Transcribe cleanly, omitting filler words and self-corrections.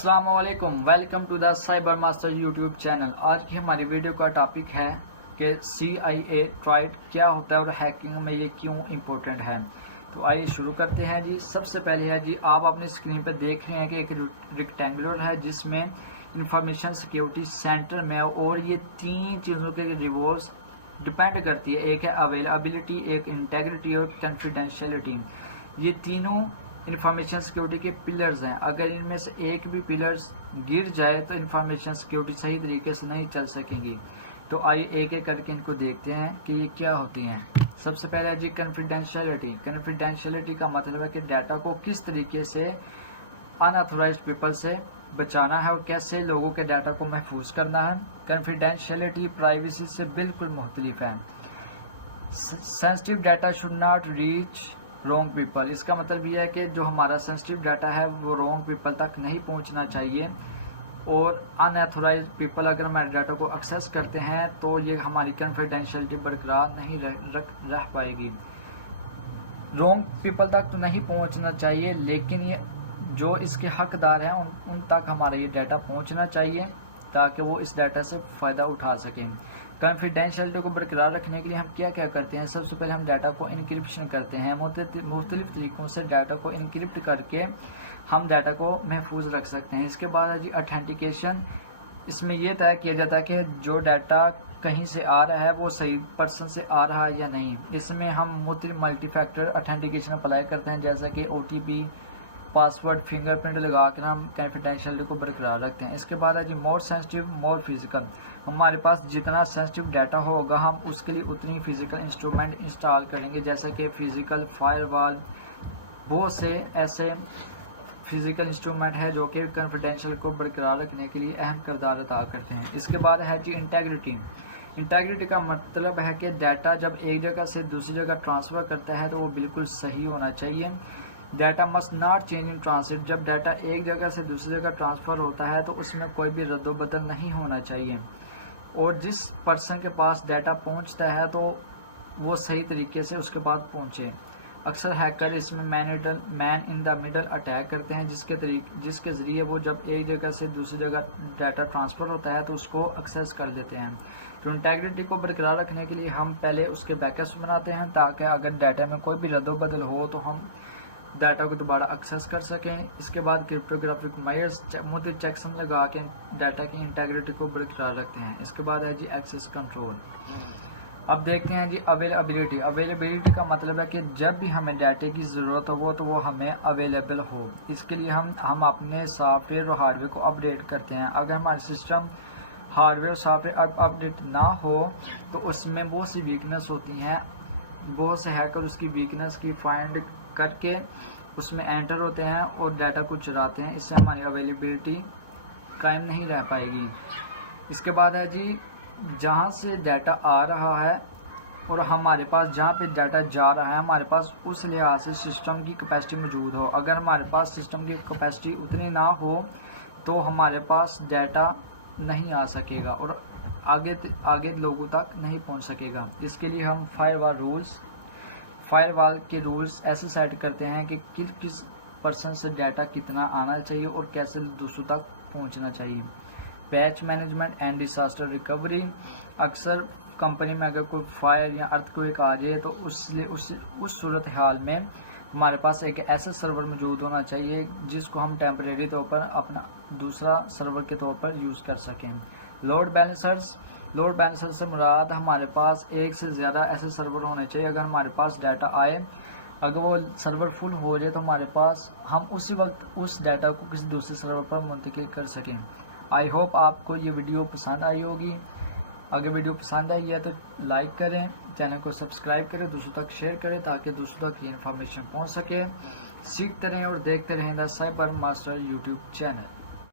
अस्सलाम वालेकुम, welcome to the cyber master YouTube channel. आज की हमारी वीडियो का टॉपिक है कि CIA ट्राइड क्या होता है और हैकिंग में ये क्यों इम्पोर्टेंट है। तो आइए शुरू करते हैं जी। सबसे पहले है जी, आप अपनी स्क्रीन पर देख रहे हैं कि एक रेक्टेंगुलर है जिसमें इंफॉर्मेशन सिक्योरिटी सेंटर में, और ये तीन चीज़ों के रिवॉर्ड्स डिपेंड करती है। एक है अवेलेबिलिटी, एक इंटेग्रिटी और कॉन्फिडेंशियलिटी। ये तीनों इंफॉर्मेशन सिक्योरिटी के पिलर्स हैं। अगर इनमें से एक भी पिलर्स गिर जाए तो इंफॉर्मेशन सिक्योरिटी सही तरीके से नहीं चल सकेंगी। तो आइए एक एक करके इनको देखते हैं कि ये क्या होती हैं। सबसे पहले जी कॉन्फिडेंशियलिटी। कॉन्फिडेंशियलिटी का मतलब है कि डाटा को किस तरीके से अनऑथोराइज्ड पीपल से बचाना है और कैसे लोगों के डाटा को महफूज करना है। कॉन्फिडेंशियलिटी प्राइवेसी से बिल्कुल मुख्तलिफ है। Sensitive data should not reach wrong people. इसका मतलब यह है कि जो हमारा सेंसिटिव डाटा है वो रॉन्ग पीपल तक नहीं पहुंचना चाहिए, और अनऑथोराइज पीपल अगर हमारे डाटा को एक्सेस करते हैं तो ये हमारी कॉन्फिडेंशियलिटी बरकरार नहीं रह पाएगी। रॉन्ग पीपल तक तो नहीं पहुंचना चाहिए, लेकिन ये जो इसके हकदार हैं उन तक हमारा ये डाटा पहुंचना चाहिए ताकि वो इस डाटा से फ़ायदा उठा सकें। कॉन्फिडेंशियलिटी को बरकरार रखने के लिए हम क्या क्या करते हैं। सबसे पहले हम डाटा को इनक्रिप्शन करते हैं। मुख्तलिफ तरीक़ों से डाटा को इनक्रिप्ट करके हम डाटा को महफूज रख सकते हैं। इसके बाद है जी ऑथेंटिकेशन। इसमें यह तय किया जाता है कि जो डाटा कहीं से आ रहा है वो सही पर्सन से आ रहा है या नहीं। इसमें हम मल्टी फैक्टर ऑथेंटिकेशन अप्लाई करते हैं, जैसा कि OTP, पासवर्ड, फिंगरप्रिंट लगा कर हम कॉन्फिडेंशियलिटी को बरकरार रखते हैं। इसके बाद है जी मोर सेंसिटिव मोर फिजिकल। हमारे पास जितना सेंसिटिव डाटा होगा हम उसके लिए उतनी फिजिकल इंस्ट्रूमेंट इंस्टॉल करेंगे, जैसे कि फिजिकल फायरवॉल। बहुत से ऐसे फिजिकल इंस्ट्रूमेंट है जो कि कॉन्फिडेंशियल को बरकरार रखने के लिए अहम किरदार अदा करते हैं। इसके बाद है जी इंटेग्रिटी। इंटेग्रिटी का मतलब है कि डाटा जब एक जगह से दूसरी जगह ट्रांसफ़र करता है तो वो बिल्कुल सही होना चाहिए। Data must not change in transit. जब डाटा एक जगह से दूसरी जगह ट्रांसफ़र होता है तो उसमें कोई भी रद्दोबदल नहीं होना चाहिए, और जिस पर्सन के पास डाटा पहुंचता है तो वो सही तरीके से उसके पास पहुंचे। अक्सर हैकर इसमें man in the middle attack करते हैं, जिसके ज़रिए वो जब एक जगह से दूसरी जगह डाटा ट्रांसफ़र होता है तो उसको एक्सेस कर देते हैं। तो इंटेग्रिटी को बरकरार रखने के लिए हम पहले उसके बैकअप्स बनाते हैं ताकि अगर डाटा में कोई भी रद्दोबदल हो तो हम डाटा को दोबारा एक्सेस कर सकें। इसके बाद क्रिप्टोग्राफिक मेजर्स चेकसम लगा के डाटा की इंटेग्रिटी को बरकरार रखते हैं। इसके बाद है जी एक्सेस कंट्रोल। अब देखते हैं जी अवेलेबिलिटी। अवेलेबिलिटी का मतलब है कि जब भी हमें डाटा की ज़रूरत हो तो वो हमें अवेलेबल हो। इसके लिए हम अपने सॉफ्टवेयर और हार्डवेयर को अपडेट करते हैं। अगर हमारे सिस्टम हार्डवेयर और सॉफ्टवेयर अपडेट ना हो तो उसमें बहुत सी वीकनेस होती हैं। बहुत से हैकर उसकी वीकनेस की फाइंड करके उसमें एंटर होते हैं और डाटा को चुराते हैं। इससे हमारी अवेलेबिलिटी कायम नहीं रह पाएगी। इसके बाद है जी जहाँ से डाटा आ रहा है और हमारे पास जहाँ पे डाटा जा रहा है, हमारे पास उस लिहाज से सिस्टम की कैपेसिटी मौजूद हो। अगर हमारे पास सिस्टम की कैपेसिटी उतनी ना हो तो हमारे पास डाटा नहीं आ सकेगा और आगे लोगों तक नहीं पहुँच सकेगा। इसके लिए हम फायरवॉल के रूल्स ऐसे सेट करते हैं कि किस पर्सन से डाटा कितना आना चाहिए और कैसे दूसरों तक पहुंचना चाहिए। Patch management and disaster recovery. अक्सर कंपनी में अगर कोई फायर या अर्थक्वेक आ जाए तो उस सूरत हाल में हमारे पास एक ऐसा सर्वर मौजूद होना चाहिए जिसको हम टेम्परेरी तौर पर अपना दूसरा सर्वर के तौर पर यूज़ कर सकें। लोड बैलेंसर से मुराद हमारे पास एक से ज़्यादा ऐसे सर्वर होने चाहिए। अगर हमारे पास डाटा आए, अगर वो सर्वर फुल हो जाए तो हमारे पास हम उसी वक्त उस डाटा को किसी दूसरे सर्वर पर मुंतकिल कर सकें। आई होप आपको ये वीडियो पसंद आई होगी। अगर वीडियो पसंद आई है तो लाइक करें, चैनल को सब्सक्राइब करें, दूसरों तक शेयर करें ताकि दूसरों तक ये इन्फॉर्मेशन पहुँच सके। सीखते रहें और देखते रहें the cyber master YouTube channel.